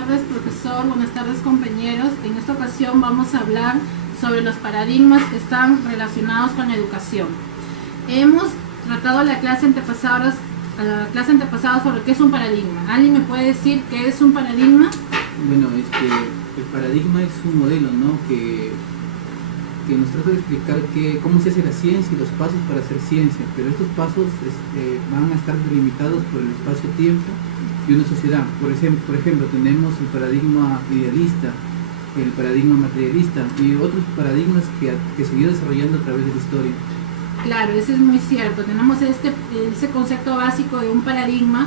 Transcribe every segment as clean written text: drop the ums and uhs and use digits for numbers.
tardes, profesor. Buenas tardes, compañeros. En esta ocasión vamos a hablar sobre los paradigmas que están relacionados con la educación. Hemos tratado la clase antepasada sobre qué es un paradigma. ¿Alguien me puede decir qué es un paradigma? Bueno, el paradigma es un modelo, ¿no? que nos trata de explicar cómo se hace la ciencia y los pasos para hacer ciencia, pero estos pasos van a estar delimitados por el espacio-tiempo de una sociedad. Por ejemplo, tenemos el paradigma idealista, el paradigma materialista y otros paradigmas que se han desarrollando a través de la historia. Claro, eso es muy cierto. Tenemos ese concepto básico de un paradigma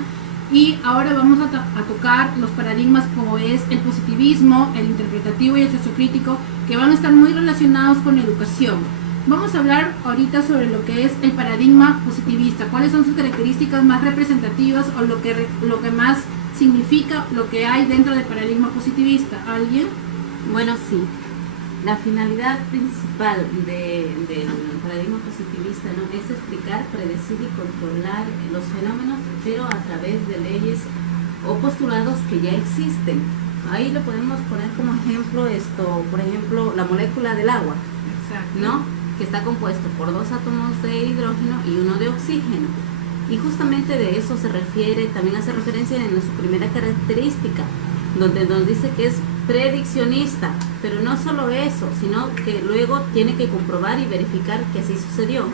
y ahora vamos a tocar los paradigmas como es el positivismo, el interpretativo y el sociocrítico, que van a estar muy relacionados con la educación. Vamos a hablar ahorita sobre lo que es el paradigma positivista, cuáles son sus características más representativas o lo que más significa lo que hay dentro del paradigma positivista. ¿Alguien? Bueno, sí. La finalidad principal del paradigma positivista, ¿no?, es explicar, predecir y controlar los fenómenos, pero a través de leyes o postulados que ya existen. Ahí lo podemos poner como ejemplo por ejemplo, la molécula del agua. Exacto. ¿No?, que está compuesto por 2 átomos de hidrógeno y 1 de oxígeno. Y justamente de eso se refiere, también hace referencia en su primera característica, donde nos dice que es prediccionista, pero no solo eso, sino que luego tiene que comprobar y verificar que así sucedió,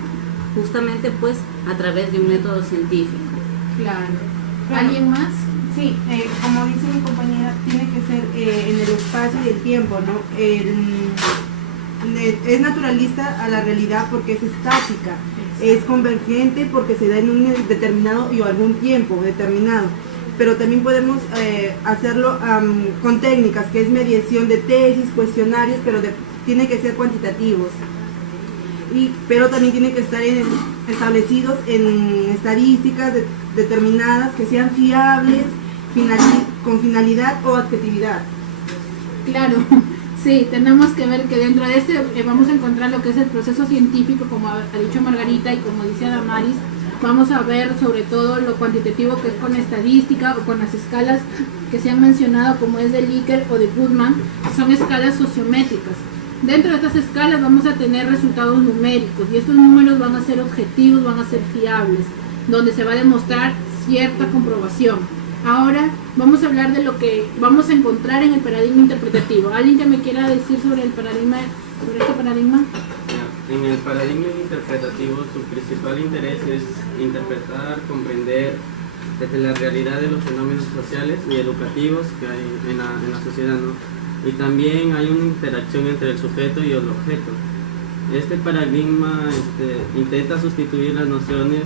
justamente pues a través de un método científico. Claro. ¿Alguien más? Sí, como dice mi compañera, tiene que ser en el espacio y el tiempo, ¿no? Es naturalista a la realidad porque es estática, es convergente porque se da en un determinado y algún tiempo determinado, pero también podemos hacerlo con técnicas, que es mediación de tesis, cuestionarios, pero tiene que ser cuantitativos, pero también tienen que estar establecidos en estadísticas determinadas, que sean fiables, con finalidad o objetividad. Claro. Sí, tenemos que ver que dentro de vamos a encontrar lo que es el proceso científico, como ha dicho Margarita y como dice Adamaris. Vamos a ver sobre todo lo cuantitativo, que es con estadística o con las escalas que se han mencionado, como es de Likert o de Goodman, que son escalas sociométricas. Dentro de estas escalas vamos a tener resultados numéricos y estos números van a ser objetivos, van a ser fiables, donde se va a demostrar cierta comprobación. Ahora vamos a hablar de lo que vamos a encontrar en el paradigma interpretativo. ¿Alguien que me quiera decir sobre este paradigma? En el paradigma interpretativo, su principal interés es interpretar, comprender desde la realidad de los fenómenos sociales y educativos que hay en la sociedad, ¿no? Y también hay una interacción entre el sujeto y el objeto. Este paradigma intenta sustituir las nociones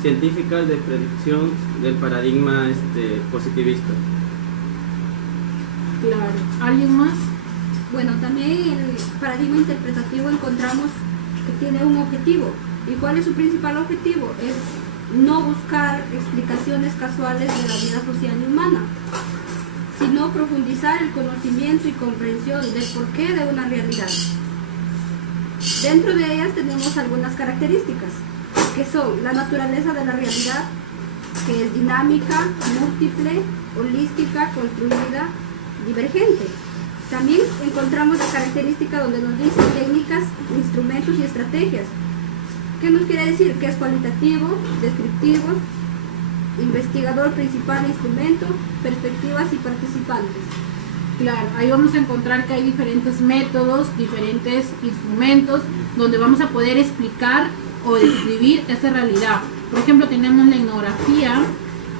científicas de predicción del paradigma positivista. Claro. ¿Alguien más? Bueno, también el paradigma interpretativo encontramos que tiene un objetivo. ¿Y cuál es su principal objetivo? Es no buscar explicaciones casuales de la vida social y humana, sino profundizar el conocimiento y comprensión del porqué de una realidad. Dentro de ellas tenemos algunas características, que son la naturaleza de la realidad, que es dinámica, múltiple, holística, construida, divergente. También encontramos la característica donde nos dice técnicas, instrumentos y estrategias. ¿Qué nos quiere decir? Que es cualitativo, descriptivo, investigador principal, instrumento, perspectivas y participantes. Claro, ahí vamos a encontrar que hay diferentes métodos, diferentes instrumentos, donde vamos a poder explicar o describir esta realidad. Por ejemplo, tenemos la etnografía,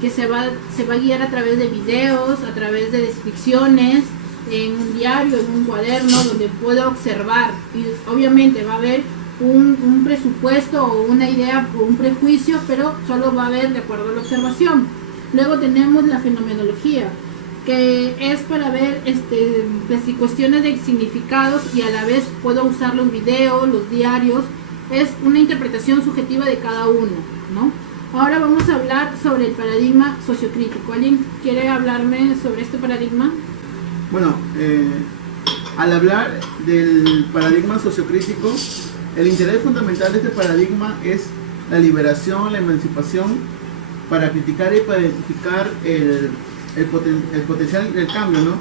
que se va a guiar a través de videos, a través de descripciones, en un diario, en un cuaderno, donde puedo observar, y obviamente va a haber un presupuesto o una idea o un prejuicio, pero solo va a haber de acuerdo a la observación. Luego tenemos la fenomenología, que es para ver cuestiones de significados y a la vez puedo usar los videos, los diarios. Es una interpretación subjetiva de cada uno, ¿no? Ahora vamos a hablar sobre el paradigma sociocrítico. ¿Alguien quiere hablarme sobre este paradigma? Bueno, al hablar del paradigma sociocrítico, el interés fundamental de este paradigma es la liberación, la emancipación, para criticar y para identificar el el potencial del cambio, ¿no?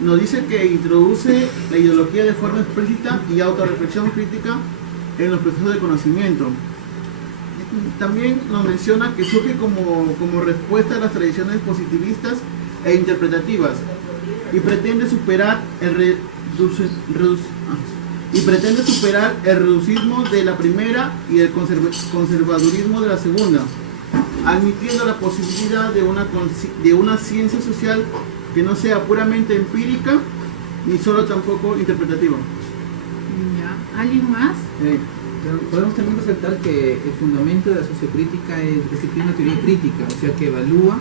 Nos dice que introduce la ideología de forma explícita y autorreflexión crítica en los procesos de conocimiento. También nos menciona que surge como respuesta a las tradiciones positivistas e interpretativas y pretende superar el reducismo de la primera y el conservadurismo de la segunda, admitiendo la posibilidad de una ciencia social que no sea puramente empírica ni solo tampoco interpretativa. Ya. ¿Alguien más? Podemos también resaltar que el fundamento de la sociocrítica es que tiene una teoría crítica, o sea que evalúa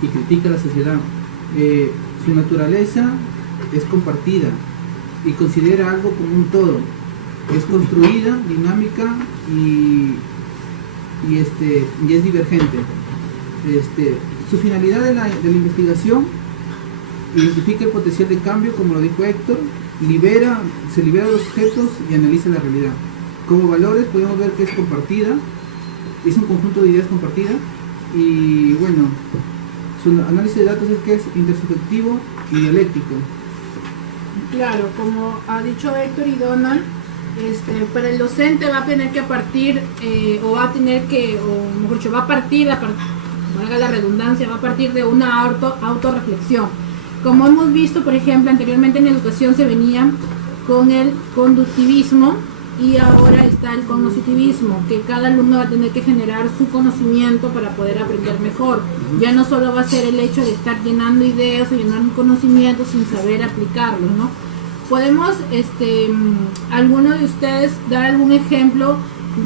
y critica la sociedad. Su naturaleza es compartida y considera algo como un todo. Es construida, dinámica y es divergente. Su finalidad de la investigación identifica el potencial de cambio, como lo dijo Héctor, se libera de los objetos y analiza la realidad. Como valores podemos ver que es compartida, es un conjunto de ideas compartidas y bueno, su análisis de datos es que es intersubjetivo y dialéctico. Claro, como ha dicho Héctor y Donald, para el docente va a tener que partir, va a partir, valga la redundancia, va a partir de una autorreflexión. Como hemos visto, por ejemplo, anteriormente en educación se venía con el conductivismo y ahora está el cognoscitivismo, que cada alumno va a tener que generar su conocimiento para poder aprender mejor. Ya no solo va a ser el hecho de estar llenando ideas o llenando conocimientos sin saber aplicarlos, ¿no? ¿Podemos, alguno de ustedes dar algún ejemplo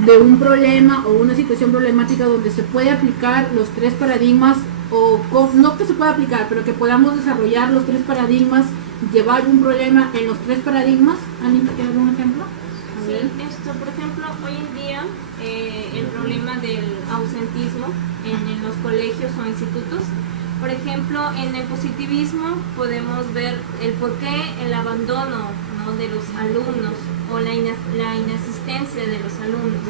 de un problema o una situación problemática donde se puede aplicar los tres paradigmas, no que se pueda aplicar, pero que podamos desarrollar los tres paradigmas, llevar un problema en los tres paradigmas? ¿Alguien quiere dar un ejemplo? Sí, por ejemplo, hoy en día el problema del ausentismo en los colegios o institutos. Por ejemplo, en el positivismo podemos ver el porqué el abandono, ¿no?, de los alumnos o la inasistencia de los alumnos.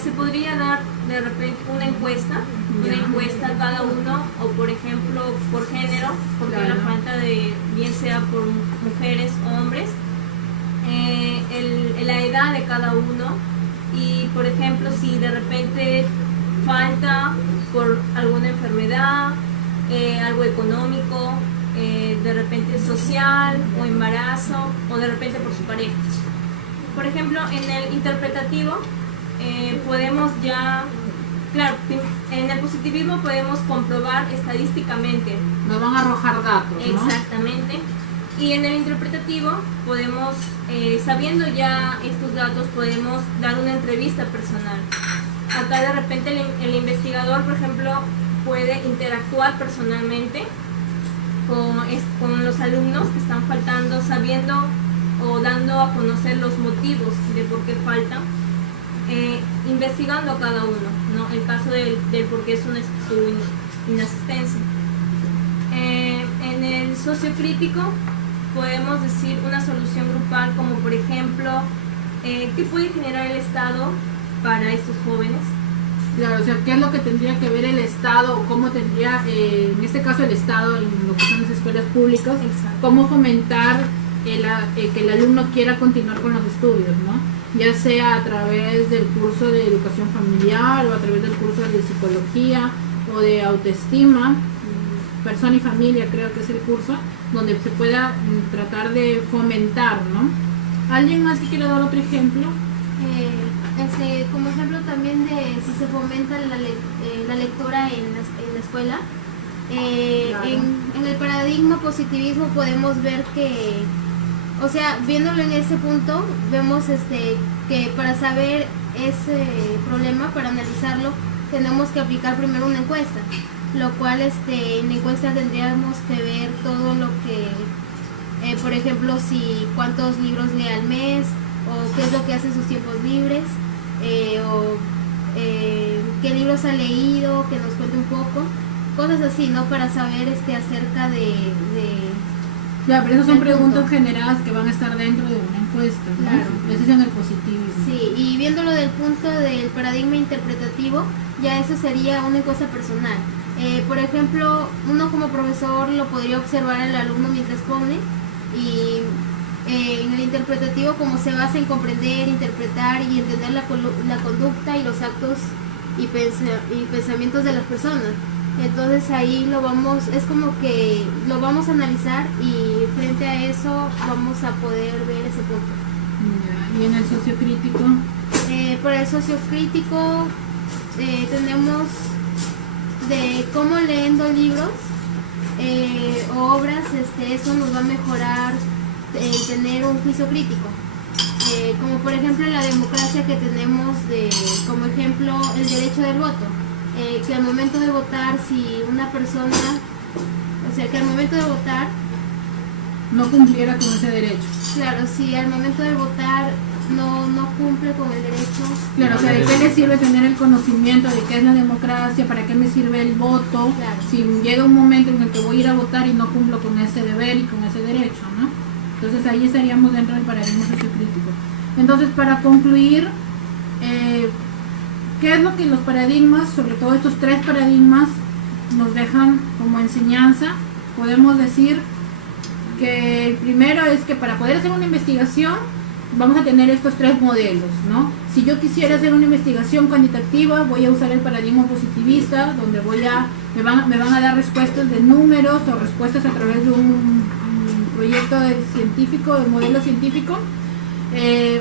Se podría dar de repente una encuesta a cada uno, o por ejemplo por género, porque la falta de, bien sea por mujeres o hombres, la edad de cada uno, y por ejemplo si de repente falta por alguna enfermedad, algo económico, de repente social o embarazo, o de repente por su pareja. Por ejemplo, en el interpretativo podemos ya, claro, en el positivismo podemos comprobar estadísticamente. Nos van a arrojar datos, ¿no? Exactamente. Y en el interpretativo podemos, sabiendo ya estos datos, podemos dar una entrevista personal. Acá de repente el investigador, por ejemplo, puede interactuar personalmente con los alumnos que están faltando, sabiendo o dando a conocer los motivos de por qué faltan, investigando a cada uno, ¿no?, el caso del por qué es su inasistencia. En el sociocrítico podemos decir una solución grupal, como por ejemplo, ¿qué puede generar el Estado para estos jóvenes? Claro, o sea, ¿qué es lo que tendría que ver el Estado, o cómo tendría, en este caso el Estado, en lo que son las escuelas públicas, cómo fomentar que el alumno quiera continuar con los estudios, ¿no? Ya sea a través del curso de educación familiar, o a través del curso de psicología, o de autoestima, persona y familia, creo que es el curso, donde se pueda tratar de fomentar, ¿no? ¿Alguien más que quiera dar otro ejemplo? Como ejemplo también de si se fomenta la lectura en la escuela. Claro. En el paradigma positivismo podemos ver que, o sea, viéndolo en ese punto, vemos que para saber ese problema, para analizarlo, tenemos que aplicar primero una encuesta, lo cual en la encuesta tendríamos que ver todo lo que, por ejemplo, si cuántos libros lee al mes, o qué es lo que hace en sus tiempos libres, qué libros ha leído, que nos cuente un poco, cosas así, ¿no? Para saber acerca de Claro, pero esas son preguntas generadas que van a estar dentro de una encuesta, ¿no? Claro. Eso es en el positivismo. Sí, y viéndolo del punto del paradigma interpretativo, ya eso sería una encuesta personal. Por ejemplo, uno como profesor lo podría observar al alumno mientras pone, y en el interpretativo como se basa en comprender, interpretar y entender la conducta y los actos y pensamientos de las personas. Entonces ahí es como que lo vamos a analizar y frente a eso vamos a poder ver ese punto. Ya, y en el sociocrítico, Para el sociocrítico tenemos de cómo leyendo libros o obras, eso nos va a mejorar tener un juicio crítico. Como por ejemplo la democracia que tenemos como ejemplo el derecho del voto, que al momento de votar, si una persona, que al momento de votar no cumpliera con ese derecho. Claro, si al momento de votar no cumple con el derecho. Claro, o sea, ¿de qué le sirve tener el conocimiento de qué es la democracia? ¿Para qué me sirve el voto? Claro. Si llega un momento en el que voy a ir a votar y no cumplo con ese deber y con ese derecho, ¿no? Entonces ahí estaríamos dentro del paradigma sociocrítico. Entonces, para concluir, ¿qué es lo que los paradigmas, sobre todo estos 3 paradigmas, nos dejan como enseñanza? Podemos decir que el primero es que para poder hacer una investigación vamos a tener estos 3 modelos, ¿no? Si yo quisiera hacer una investigación cuantitativa, voy a usar el paradigma positivista, donde me van a dar respuestas de números o respuestas a través de un proyecto científico, de modelo científico.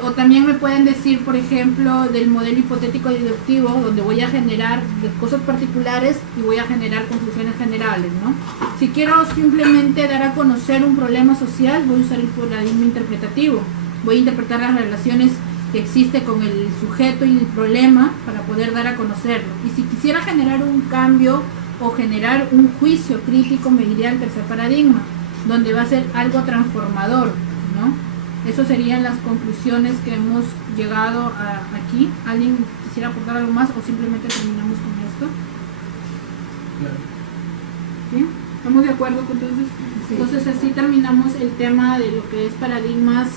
O también me pueden decir, por ejemplo, del modelo hipotético deductivo, donde voy a generar cosas particulares y voy a generar conclusiones generales, ¿no? Si quiero simplemente dar a conocer un problema social, voy a usar el paradigma interpretativo. Voy a interpretar las relaciones que existe con el sujeto y el problema para poder dar a conocerlo. Y si quisiera generar un cambio o generar un juicio crítico, me iría al tercer paradigma, donde va a ser algo transformador, ¿no? Esas serían las conclusiones que hemos llegado aquí. ¿Alguien quisiera aportar algo más o simplemente terminamos con esto? Claro. ¿Sí? ¿Estamos de acuerdo entonces? Sí. Entonces así terminamos el tema de lo que es paradigmas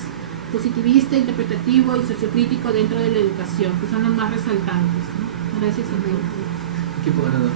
positivista, interpretativo y sociocrítico dentro de la educación, que son los más resaltantes, ¿no? Gracias a todos. Equipo ganador.